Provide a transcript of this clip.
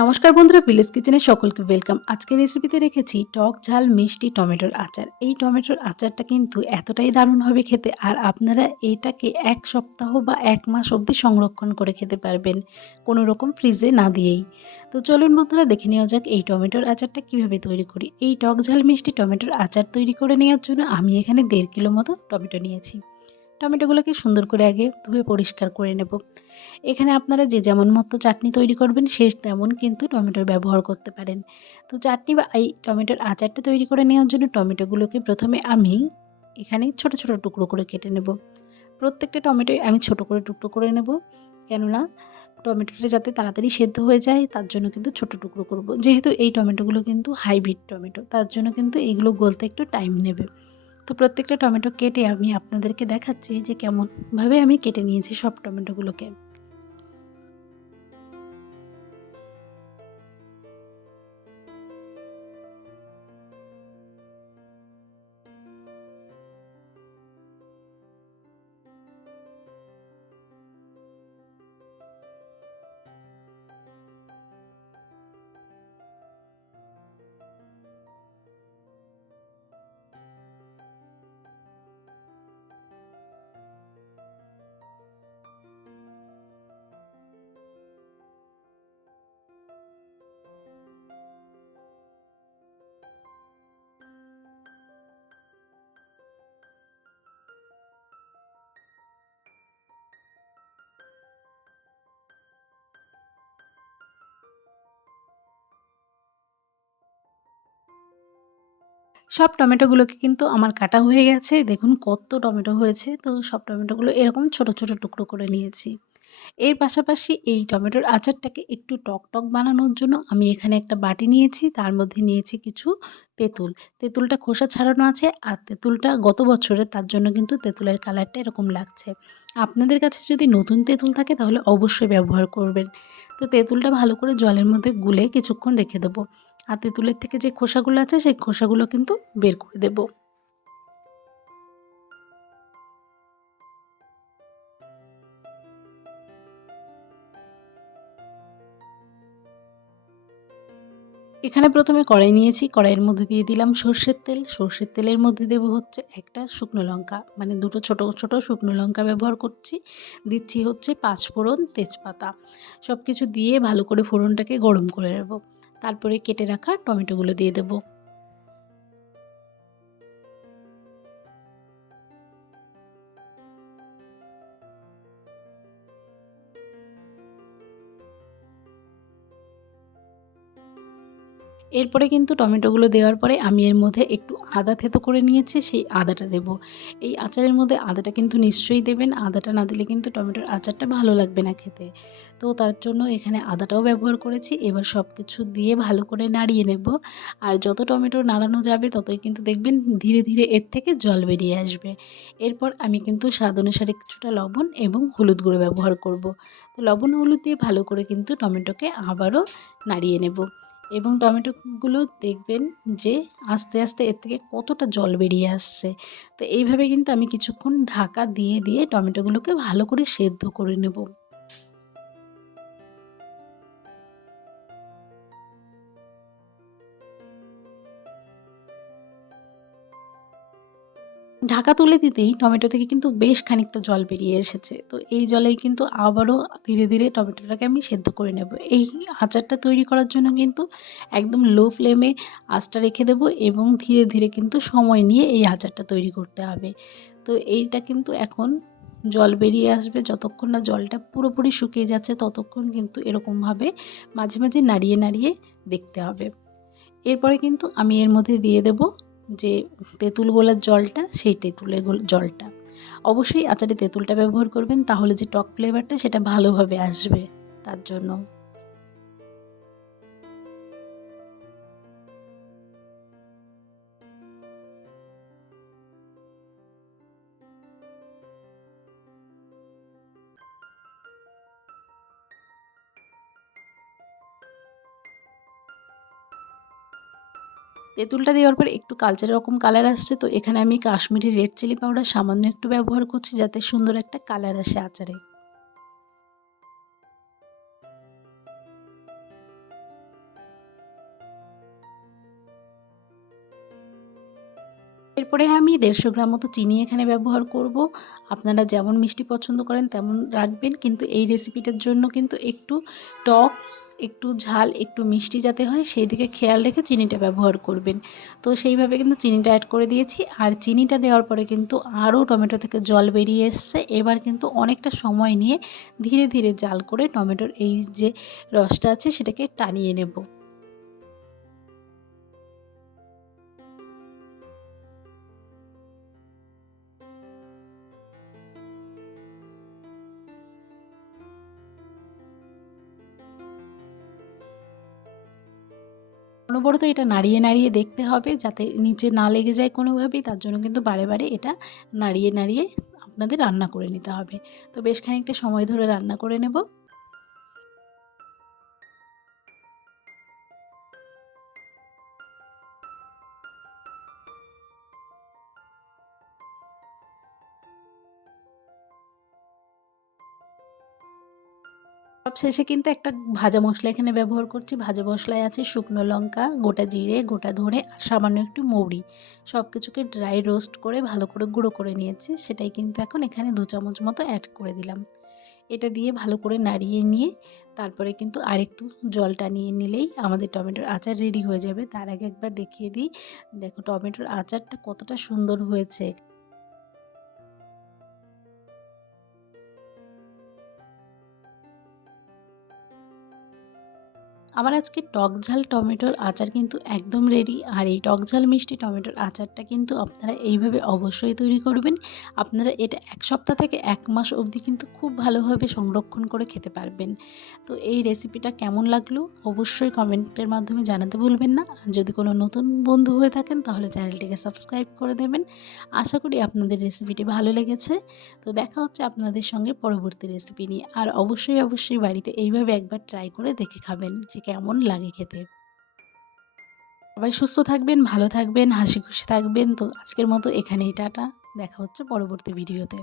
নমস্কার বন্ধুরা ভিলেজ কিচেনে সকলকে ওয়েলকাম আজকের রেসিপিতে রেখেছি টক ঝাল মিষ্টি টমেটোর আচার। এই টমেটোর আচারটা কিন্তু এতটাই দারুণ হবে খেতে, আর আপনারা এইটাকে এক সপ্তাহ বা এক মাস অবধি সংরক্ষণ করে খেতে পারবেন কোনো রকম ফ্রিজে না দিয়েই। তো চলুন বন্ধুরা, দেখে নেওয়া যাক এই টমেটোর আচারটা কীভাবে তৈরি করি। এই টক ঝাল মিষ্টি টমেটোর আচার তৈরি করে নেওয়ার জন্য আমি এখানে দেড় কিলো মতো টমেটো নিয়েছি। টমেটোগুলোকে সুন্দর করে আগে ধুয়ে পরিষ্কার করে নেব। এখানে আপনারা যে যেমন মতো চাটনি তৈরি করবেন, সে তেমন কিন্তু টমেটোর ব্যবহার করতে পারেন। তো চাটনি বা এই টমেটোর আচারটা তৈরি করে নেওয়ার জন্য টমেটোগুলোকে প্রথমে আমি এখানে ছোট ছোট টুকরো করে কেটে নেব। প্রত্যেকটা টমেটোই আমি ছোট করে টুকরো করে নেব, কেননা টমেটোটা যাতে তাড়াতাড়ি সেদ্ধ হয়ে যায়, তার জন্য কিন্তু ছোট টুকরো করব। যেহেতু এই টমেটোগুলো কিন্তু হাইব্রিড টমেটো, তার জন্য কিন্তু এগুলো গলতে একটু টাইম নেবে। তো প্রত্যেকটা টমেটো কেটে আমি আপনাদেরকে দেখাচ্ছি যে কেমনভাবে আমি কেটে নিয়েছি সব টমেটোগুলোকে। সব টমেটোগুলোকে কিন্তু আমার কাটা হয়ে গেছে। দেখুন কত টমেটো হয়েছে। তো সব টমেটোগুলো এরকম ছোট ছোট টুকরো করে নিয়েছি। এর পাশাপাশি এই টমেটোর আচারটাকে একটু টক টক বানানোর জন্য আমি এখানে একটা বাটি নিয়েছি। তার মধ্যে নিয়েছি কিছু তেঁতুল। তেঁতুলটা খোসা ছাড়ানো আছে আর তেঁতুলটা গত বছরের তার জন্য কিন্তু তেঁতুলের কালারটা এরকম লাগছে। আপনাদের কাছে যদি নতুন তেঁতুল থাকে তাহলে অবশ্যই ব্যবহার করবেন। তো তেঁতুলটা ভালো করে জলের মধ্যে গুলে কিছুক্ষণ রেখে দেবো। আর তেঁতুলের থেকে যে খোসাগুলো আছে, সেই খোসাগুলো কিন্তু বের করে দেবো। এখানে প্রথমে কড়াই নিয়েছি, কড়াইয়ের মধ্যে দিয়ে দিলাম সর্ষের তেল। সর্ষের তেলের মধ্যে দেব হচ্ছে একটা শুকনো লঙ্কা। মানে দুটো ছোট ছোট শুকনো লঙ্কা ব্যবহার করছি। দিচ্ছি হচ্ছে পাঁচ ফোড়ন তেজপাতা। সব কিছু দিয়ে ভালো করে ফোড়নটাকে গরম করে নেব। তারপরে কেটে রাখা টমেটোগুলো দিয়ে দেবো। এরপরে কিন্তু টমেটোগুলো দেওয়ার পরে আমি এর মধ্যে একটু আদা থেতো করে নিয়েছি, সেই আদাটা দেব। এই আচারের মধ্যে আদাটা কিন্তু নিশ্চয়ই দেবেন, আদাটা না দিলে কিন্তু টমেটোর আচারটা ভালো লাগবে না খেতে। তো তার জন্য এখানে আদাটাও ব্যবহার করেছি, এবার সব কিছু দিয়ে ভালো করে নাড়িয়ে নেব। আর যত টমেটো নাড়ানো যাবে ততই কিন্তু দেখবেন ধীরে ধীরে এর থেকে জল বেরিয়ে আসবে। এরপর আমি কিন্তু স্বাদ অনুসারে কিছুটা লবণ এবং হলুদ গুঁড়ো ব্যবহার করব। তো লবণ হলুদ দিয়ে ভালো করে কিন্তু টমেটোকে আবারও নাড়িয়ে নেব। এবং টমেটোগুলো দেখবেন যে আস্তে আস্তে এর থেকে কতটা জল বেরিয়ে আসছে। তো এইভাবে কিন্তু আমি কিছুক্ষণ ঢাকা দিয়ে দিয়ে টমেটোগুলোকে ভালো করে সেদ্ধ করে নেব। ঢাকা তুলে দিতেই টমেটো থেকে কিন্তু বেশ খানিকটা জল বেরিয়ে এসেছে। তো এই জলেই কিন্তু আবারও ধীরে ধীরে টমেটোটাকে আমি সেদ্ধ করে নেব। এই আচারটা তৈরি করার জন্য কিন্তু একদম লো ফ্লেমে আঁচটা রেখে দেব এবং ধীরে ধীরে কিন্তু সময় নিয়ে এই আচারটা তৈরি করতে হবে। তো এইটা কিন্তু এখন জল বেরিয়ে আসবে, যতক্ষণ না জলটা পুরোপুরি শুকিয়ে যাচ্ছে ততক্ষণ কিন্তু এরকমভাবে মাঝে মাঝে নাড়িয়ে নাড়িয়ে দেখতে হবে। এরপরে কিন্তু আমি এর মধ্যে দিয়ে দেব যে তেঁতুল গোলার জলটা, সেই তেঁতুলের জলটা। অবশ্যই আচারে তেঁতুলটা ব্যবহার করবেন, তাহলে যে টক ফ্লেভারটা সেটা ভালোভাবে আসবে তার জন্য। তেঁতুলটা দেওয়ার পর একটু কালচার রকম কালার আসছে, তো এখানে আমি কাশ্মীরি রেড চিলি পাউডার সামান্য একটু ব্যবহার করছি যাতে সুন্দর একটা কালার আসে আচারে। এরপরে আমি দেড়শো গ্রাম মতো চিনি এখানে ব্যবহার করব। আপনারা যেমন মিষ্টি পছন্দ করেন তেমন রাখবেন, কিন্তু এই রেসিপিটার জন্য কিন্তু একটু টক একটু ঝাল, একটু মিষ্টি যাতে হয় সেই দিকে খেয়াল রেখে চিনিটা ব্যবহার করবেন। তো সেইভাবে কিন্তু চিনিটা অ্যাড করে দিয়েছি। আর চিনিটা দেওয়ার পরে কিন্তু আরও টমেটো থেকে জল বেরিয়ে এসছে। এবার কিন্তু অনেকটা সময় নিয়ে ধীরে ধীরে জাল করে টমেটোর এই যে রসটা আছে, সেটাকে টানিয়ে নেব। অনবরত এটা নাড়িয়ে নাড়িয়ে দেখতে হবে যাতে নিচে না লেগে যায় কোনোভাবেই। তার জন্য কিন্তু বারে বারে এটা নাড়িয়ে নাড়িয়ে আপনাদের রান্না করে নিতে হবে। তো বেশ খানিকটা সময় ধরে রান্না করে নেব। সবশেষে কিন্তু একটা ভাজা মশলা এখানে ব্যবহার করছি। ভাজা মশলায় আছে শুকনো লঙ্কা, গোটা জিরে, গোটা ধরে আর সামান্য একটু মৌরি। সব কিছুকে ড্রাই রোস্ট করে ভালো করে গুঁড়ো করে নিয়েছি। সেটাই কিন্তু এখন এখানে দু চামচ মতো অ্যাড করে দিলাম। এটা দিয়ে ভালো করে নাড়িয়ে নিয়ে তারপরে কিন্তু আরেকটু জলটা নিয়ে নিলেই আমাদের টমেটোর আচার রেডি হয়ে যাবে। তার আগে একবার দেখিয়ে দিই। দেখো টমেটোর আচারটা কতটা সুন্দর হয়েছে। আমার আজকে টক ঝাল টমেটোর আচার কিন্তু একদম রেডি আর এই টক ঝাল মিষ্টি টমেটোর আচারটা কিন্তু আপনারা এইভাবে অবশ্যই তৈরি করবেন। আপনারা এটা এক সপ্তাহ থেকে এক মাস অবধি কিন্তু খুব ভালোভাবে সংরক্ষণ করে খেতে পারবেন। তো এই রেসিপিটা কেমন লাগল অবশ্যই কমেন্টের মাধ্যমে জানাতে ভুলবেন না। যদি কোনো নতুন বন্ধু হয়ে থাকেন তাহলে চ্যানেলটিকে সাবস্ক্রাইব করে দেবেন। আশা করি আপনাদের রেসিপিটি ভালো লেগেছে। তো দেখা হচ্ছে আপনাদের সঙ্গে পরবর্তী রেসিপি নিয়ে। আর অবশ্যই অবশ্যই বাড়িতে এইভাবে একবার ট্রাই করে দেখে খাবেন। কেমন লাগে খেতে? সবাই সুস্থ থাকবেন, ভালো থাকবেন, হাসি খুশি থাকবেন। তো আজকের মতো এখানেই, টাটা। দেখা হচ্ছে পরবর্তী ভিডিওতে।